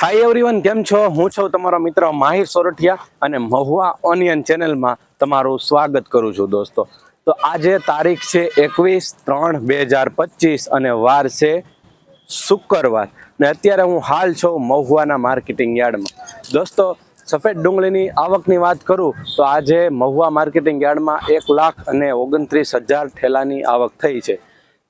Hi everyone, કેમ છો? હું છું તમારો મિત્ર માહિર સોરઠિયા અને મહુવા ઓનિયન ચેનલમાં તમારું સ્વાગત કરું છું દોસ્તો. તો આજે તારીખ છે 21/3/2025 અને વાર છે શુક્રવાર ને અત્યારે હું હાલ છું મહુવાના માર્કેટિંગ યાર્ડમાં. દોસ્તો, સફેદ ડુંગળીની આવકની વાત કરું તો આજે મહુવા માર્કેટિંગ યાર્ડમાં 1,29,000 ઠેલાની આવક થઈ છે.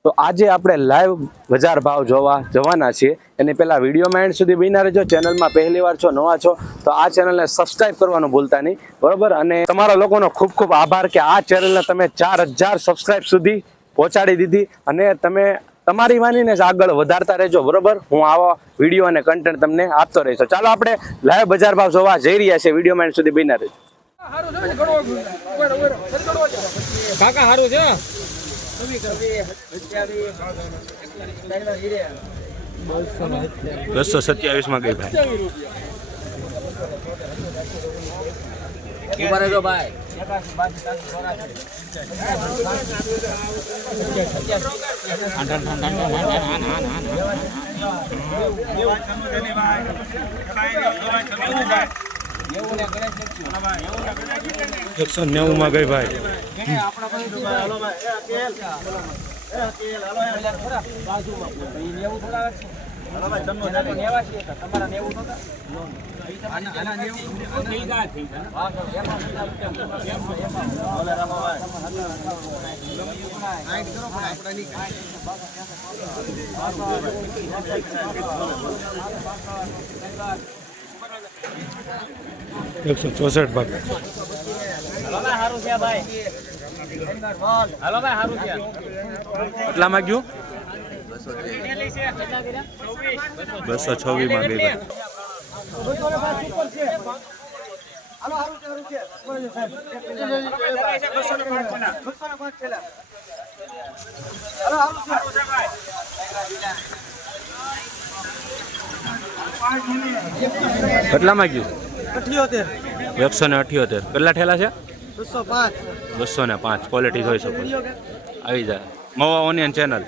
તો આજે આપણે લાઈવ બજાર ભાવ જોવા જવાના છીએ. એની પહેલાં વિડીયોમાં એન્ડ સુધી બન્યા રહેજો. ચેનલમાં પહેલી વાર છો, નવા છો તો આ ચેનલને સબસ્ક્રાઈબ કરવાનું ભૂલતા નહીં, બરોબર? અને તમારા લોકોનો ખૂબ ખૂબ આભાર કે આ ચેનલને તમે 4,000 સબસ્ક્રાઈબ સુધી પહોંચાડી દીધી અને તમે તમારી માનીને જ આગળ વધારતા રહેજો, બરોબર? હું આવા વિડીયો અને કન્ટેન્ટ તમને આપતો રહીશ. ચાલો આપણે લાઈવ બજાર ભાવ જોવા જઈ રહ્યા છીએ. વિડીયોમાં એન્ડ સુધી બન્યા રહેજો. કાકા હારું છે. 227 માં ગઈ ભાઈ. ઉભા રહેજો ભાઈ. એકસો 90 માં ગઈ ભાઈ. એકસો 64 ભાગ. કેટલામાં ગયું? 226 માં ગઈ ભાઈ. કેટલામાં ગયું? 178. કેટલા ઠેલા છે? 205. ક્વોલિટી જોઈ શકો, આવી જાય. Mahuva onion channel.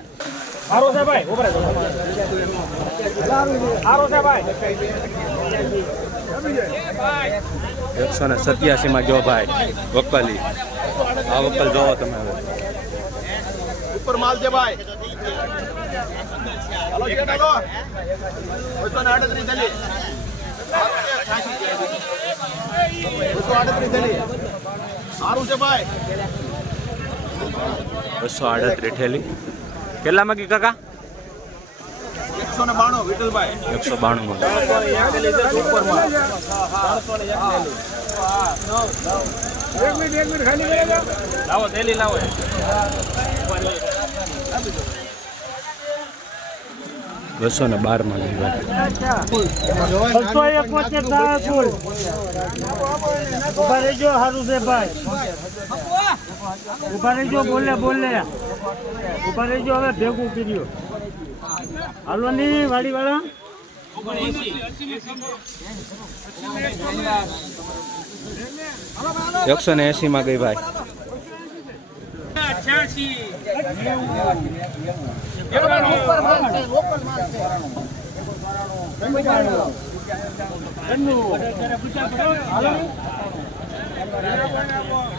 187 માં ગયો ભાઈ. વકલી આ વકલ જોવો તમે હવે. ઉપર માલ છે ભાઈ. હાલો છે ચાલો. 238 થેલી. 238 થેલી. સારું છે ભાઈ. 238 ઠેલી. કેટલામાં ગઈ કાકા? 192 વિઠ્ઠલભાઈ. 192 માં. ઉપર માલ. એક મિનિટ ખાલી લાવો થેલી લાવો. 212 માં ગઈ ભાઈ. ઉભા રહેજો. હારું છે ભાઈ. ઉભા રહેજો. બોલે ઉભા રહેજો. હવે ભેગું કર્યું. હાલો ની વાડી વાળા. 180 માં ગઈ ભાઈ.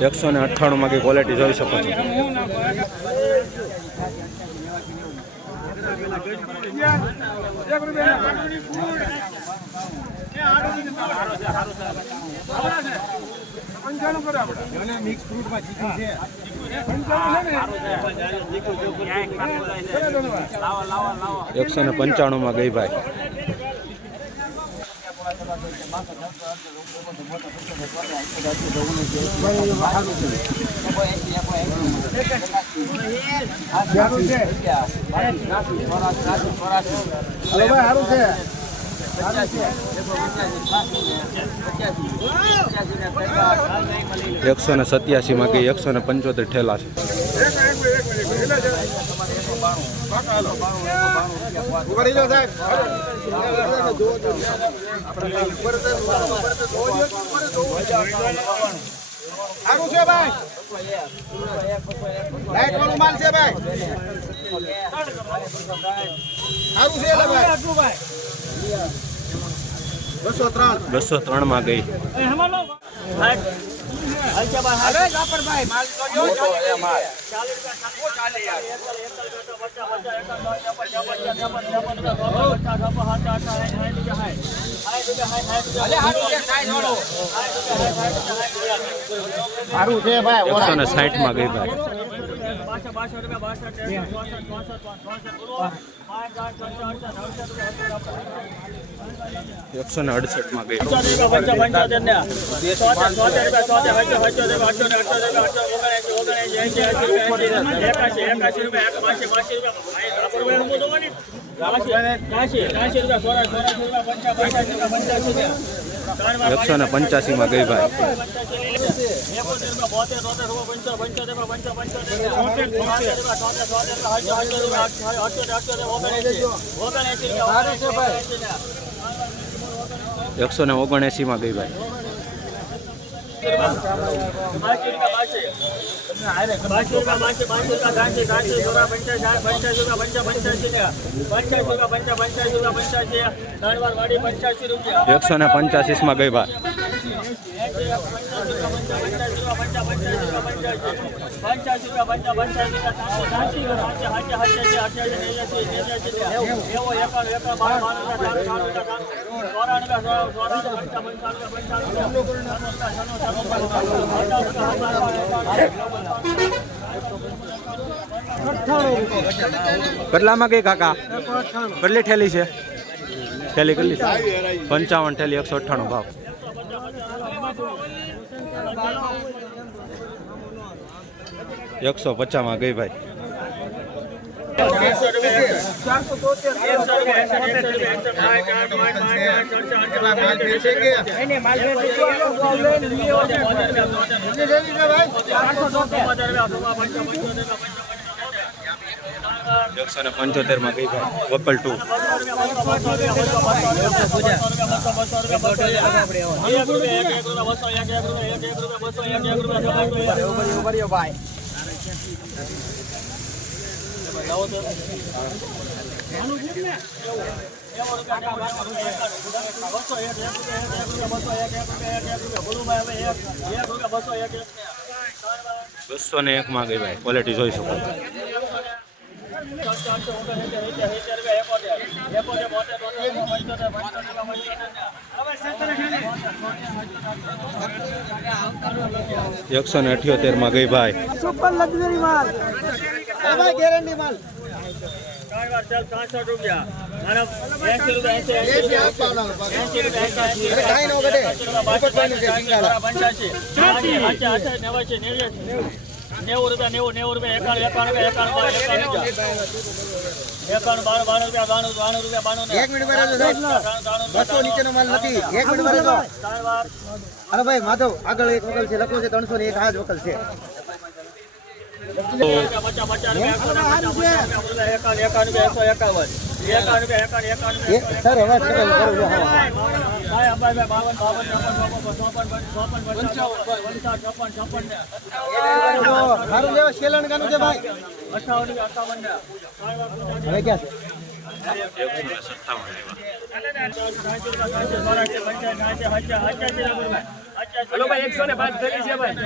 198 માં ગઈ. ક્વોલિટી જોઈ શકો છો. 195 માં ગઈ ભાઈ. 187 માં ગઈ. 175 ઠેલા છે. ઉભા રહી જાઓ સાહેબ. સારું છે ભાઈ. લાઈટ વાળું માલ છે ભાઈ. સારું છે ભાઈ. 203 માં ગઈ. સારું છે ભાઈ 160 માં ગઈ ભાઈ. 168 માં ગઈ. એકસો ને 85 માં ગઈ ભાઈ. 179 માં ગઈ ભાઈ. 185 માં ગઈ ભાઈ. 'કેટલામાં ગઈ કાકા? કેટલી ઠેલી છે? ઠેલી કેટલી છે? 55 ઠેલી 198 ભાવ. 150 માં ગઈ ભાઈ. 175 માં ગઈ ભાઈ. વકલ 2. 201 માં ગઈ ભાઈ. ક્વોલિટી જોઈ શકો. 178 માં ગઈ ભાઈ. સુપર લક્ઝરી માલ ગેરંટી માલ. 65 રૂપિયા. 80 નીચેનો માલ નથી. 1 મિનિટ અરે ભાઈ માધવ આગળ એક વકલ છે લખો છે 301 આ જ વકલ છે. મારું લેવા શેલણ ગાનું છે ભાઈ. હવે ક્યાં છે? 157 હલો ભાઈ 105 કરી છે ભાઈ.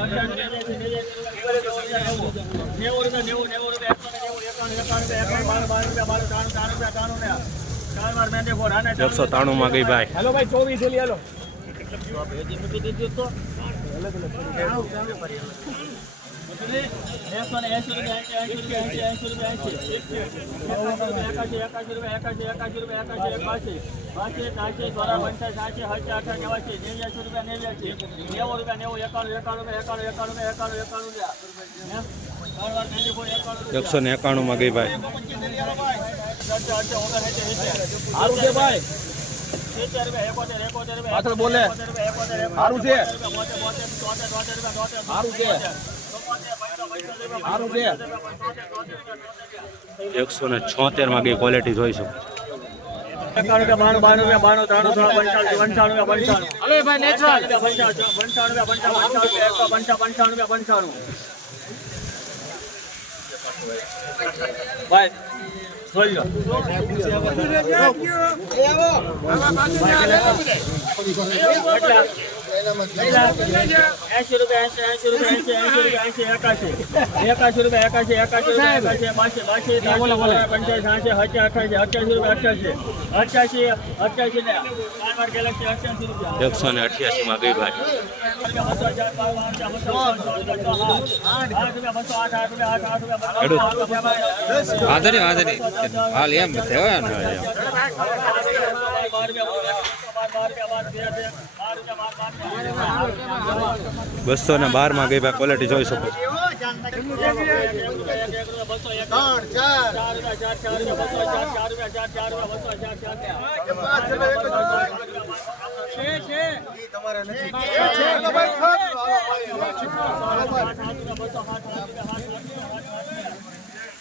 193 માં ગઈ ભાઈ. હલો ભાઈ 24 લે હાલો. એકસો ને 91 માં ગઈ ભાઈ. પાછળ બોલે સારું છે. સારું છે. 176 માં ગઈ. ક્વોલિટી જોઈ શકો. 95 એકસો ને 88 માં ગઈ ભાઈ. વાંધો નહીં હાલ એમ થયો ને એમ. 212 માં ગઈ ભાઈ, ક્વોલિટી જોઈ શકો છો.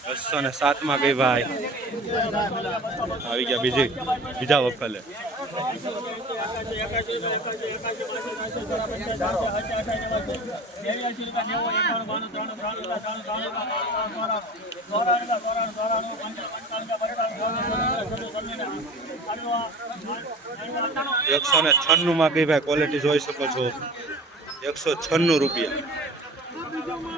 બસો ને 7 માં ગઈ ભાઈ. આવી ગયા બીજા વખલે. એકસો ને 96 માં ગઈ ભાઈ, ક્વોલિટી જોઈ શકો છો. 196 રૂપિયા.